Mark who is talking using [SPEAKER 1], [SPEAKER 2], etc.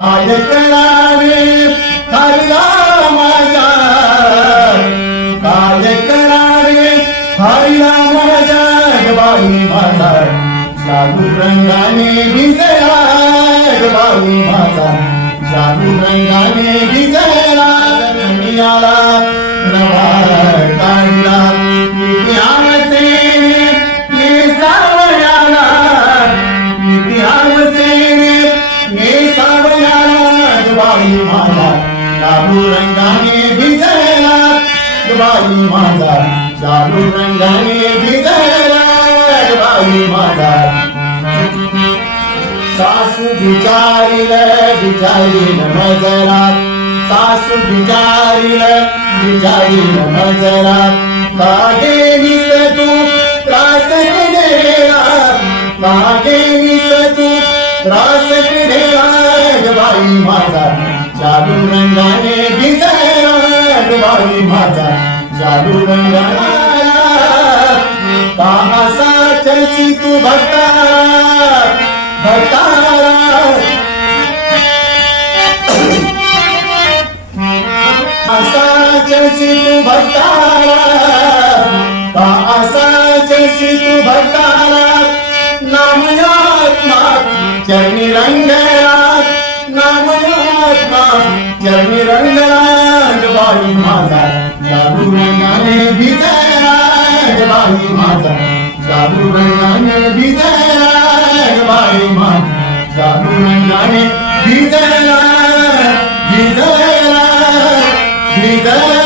[SPEAKER 1] काय करावे माझा. काय करावे माझा बाई माझा. जादू रंगाने भिजला बाई माझा. जादू रंगाने भिजला नवा काढला. रंगाने भिजला बाई माझा जादू रंगाने भिजला बाई माझा सासू बिचारील बिचारील मजरा सासू बिचारील बिचारील मजरा कागे निस तू, त्रास देला कागे निस तू, त्रास देला बाई माझा रंगाने भिजला माझा जादू रंगाला पाहसा तू भक्ता भक्तारा जैसी तू भक्तारा असा जैसी तू भक्तारा नामयात्मा चरणी चरणी रंगला बाई माझा. जादू रंगाने भिजला बाई माझा. जादू रंगाने भिजला बाई माझा. जादू रंगाने भिजला भिजला भिजला